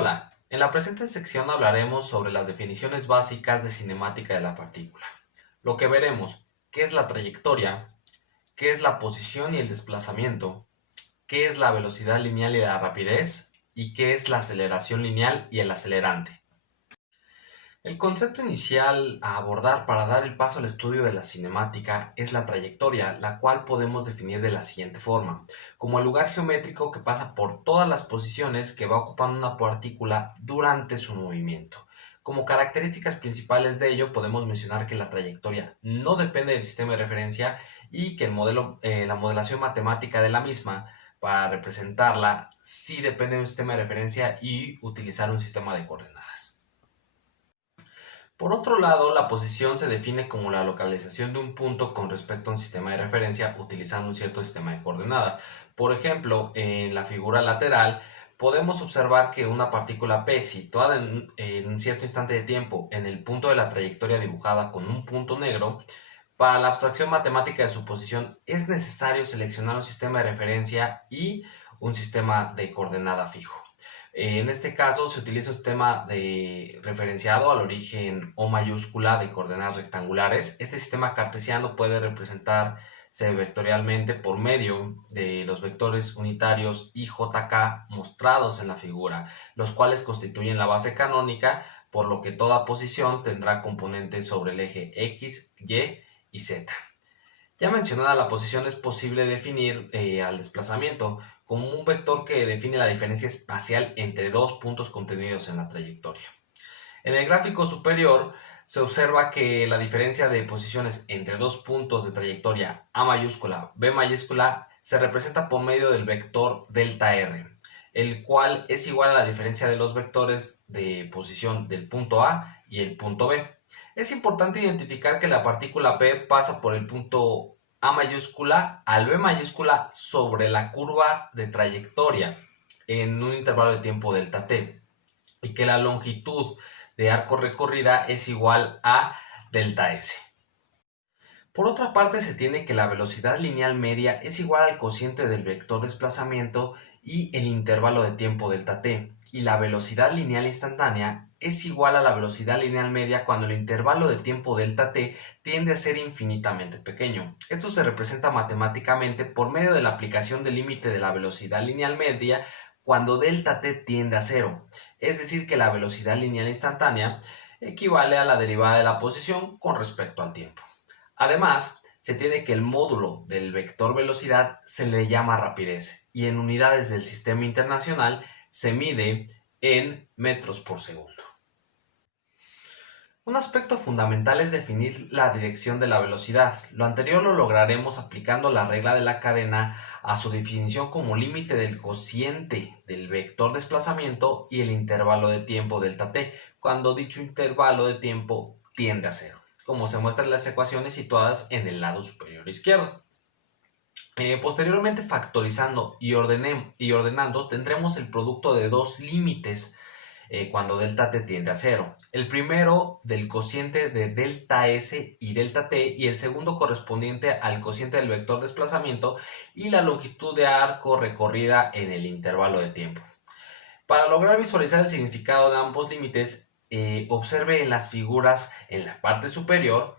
Hola, en la presente sección hablaremos sobre las definiciones básicas de cinemática de la partícula. Lo que veremos, qué es la trayectoria, qué es la posición y el desplazamiento, qué es la velocidad lineal y la rapidez, y qué es la aceleración lineal y el acelerante. El concepto inicial a abordar para dar el paso al estudio de la cinemática es la trayectoria, la cual podemos definir de la siguiente forma, como el lugar geométrico que pasa por todas las posiciones que va ocupando una partícula durante su movimiento. Como características principales de ello podemos mencionar que la trayectoria no depende del sistema de referencia y que la modelación matemática de la misma para representarla sí depende de un sistema de referencia y utilizar un sistema de coordenadas. Por otro lado, la posición se define como la localización de un punto con respecto a un sistema de referencia utilizando un cierto sistema de coordenadas. Por ejemplo, en la figura lateral podemos observar que una partícula P situada en un cierto instante de tiempo en el punto de la trayectoria dibujada con un punto negro, para la abstracción matemática de su posición es necesario seleccionar un sistema de referencia y un sistema de coordenada fijo. En este caso se utiliza un sistema de referenciado al origen O mayúscula de coordenadas rectangulares. Este sistema cartesiano puede representarse vectorialmente por medio de los vectores unitarios IJK mostrados en la figura, los cuales constituyen la base canónica, por lo que toda posición tendrá componentes sobre el eje X, Y Z. Ya mencionada la posición, es posible definir al desplazamiento como un vector que define la diferencia espacial entre dos puntos contenidos en la trayectoria. En el gráfico superior se observa que la diferencia de posiciones entre dos puntos de trayectoria A mayúscula, B mayúscula se representa por medio del vector delta R, el cual es igual a la diferencia de los vectores de posición del punto A y el punto B. Es importante identificar que la partícula P pasa por el punto A mayúscula al B mayúscula sobre la curva de trayectoria en un intervalo de tiempo delta t y que la longitud de arco recorrida es igual a delta s. Por otra parte, se tiene que la velocidad lineal media es igual al cociente del vector desplazamiento y el intervalo de tiempo delta t, y la velocidad lineal instantánea es igual a la velocidad lineal media cuando el intervalo de tiempo delta t tiende a ser infinitamente pequeño. Esto se representa matemáticamente por medio de la aplicación del límite de la velocidad lineal media cuando delta t tiende a cero, es decir que la velocidad lineal instantánea equivale a la derivada de la posición con respecto al tiempo. Además, se tiene que el módulo del vector velocidad se le llama rapidez y en unidades del sistema internacional se mide en metros por segundo. Un aspecto fundamental es definir la dirección de la velocidad. Lo anterior lo lograremos aplicando la regla de la cadena a su definición como límite del cociente del vector desplazamiento y el intervalo de tiempo delta t, cuando dicho intervalo de tiempo tiende a cero, como se muestra en las ecuaciones situadas en el lado superior izquierdo. Posteriormente, factorizando y ordenando, tendremos el producto de dos límites cuando delta t tiende a cero. El primero del cociente de delta s y delta t y el segundo correspondiente al cociente del vector desplazamiento y la longitud de arco recorrida en el intervalo de tiempo. Para lograr visualizar el significado de ambos límites, observe en las figuras en la parte superior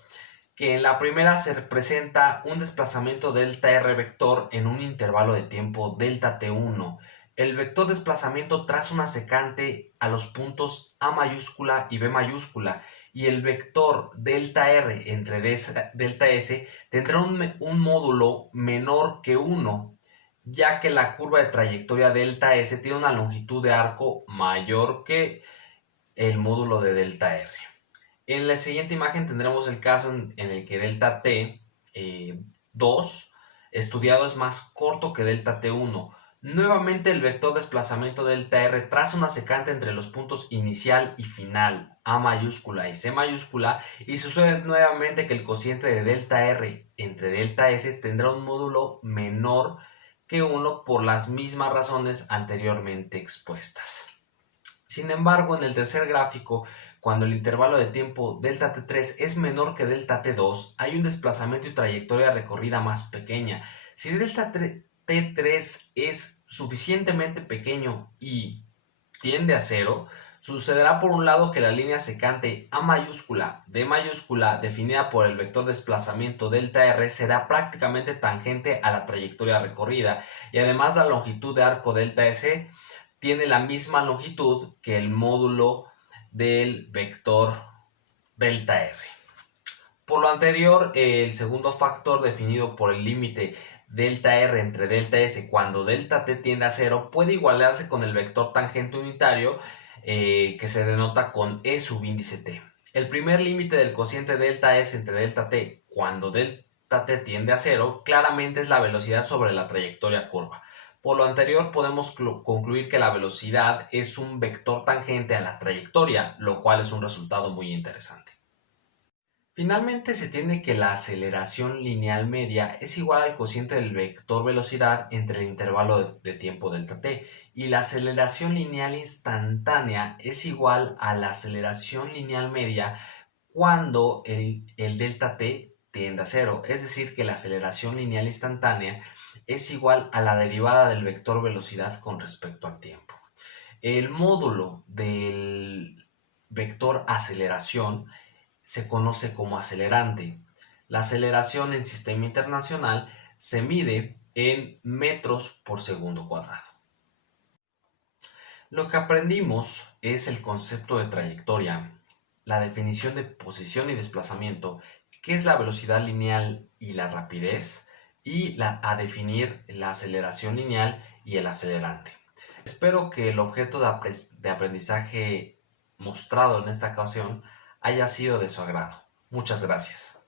que en la primera se representa un desplazamiento delta r vector en un intervalo de tiempo delta t1. El vector desplazamiento traza una secante a los puntos A mayúscula y B mayúscula y el vector delta r entre delta s tendrá un módulo menor que 1, ya que la curva de trayectoria delta s tiene una longitud de arco mayor que el módulo de delta r. En la siguiente imagen tendremos el caso en el que delta t 2 estudiado es más corto que delta t1. Nuevamente el vector desplazamiento delta r traza una secante entre los puntos inicial y final, A mayúscula y C mayúscula, y sucede nuevamente que el cociente de delta r entre delta s tendrá un módulo menor que 1 por las mismas razones anteriormente expuestas. Sin embargo, en el tercer gráfico, cuando el intervalo de tiempo delta t3 es menor que delta t2, hay un desplazamiento y trayectoria recorrida más pequeña. Si delta t3 es suficientemente pequeño y tiende a cero, sucederá por un lado que la línea secante A mayúscula, D mayúscula, definida por el vector desplazamiento delta R, será prácticamente tangente a la trayectoria recorrida, y además la longitud de arco delta S tiene la misma longitud que el módulo del vector delta R. Por lo anterior, el segundo factor definido por el límite delta R entre delta S cuando delta T tiende a cero puede igualarse con el vector tangente unitario que se denota con E subíndice T. El primer límite del cociente delta S entre delta T cuando delta T tiende a cero claramente es la velocidad sobre la trayectoria curva. Por lo anterior podemos concluir que la velocidad es un vector tangente a la trayectoria, lo cual es un resultado muy interesante. Finalmente se tiene que la aceleración lineal media es igual al cociente del vector velocidad entre el intervalo de tiempo delta t, y la aceleración lineal instantánea es igual a la aceleración lineal media cuando el delta t tiende a cero, es decir que la aceleración lineal instantánea es igual a la derivada del vector velocidad con respecto al tiempo. El módulo del vector aceleración se conoce como acelerante. La aceleración en sistema internacional se mide en metros por segundo cuadrado. Lo que aprendimos es el concepto de trayectoria, la definición de posición y desplazamiento, qué es la velocidad lineal y la rapidez, y a definir la aceleración lineal y el acelerante. Espero que el objeto de aprendizaje mostrado en esta ocasión haya sido de su agrado. Muchas gracias.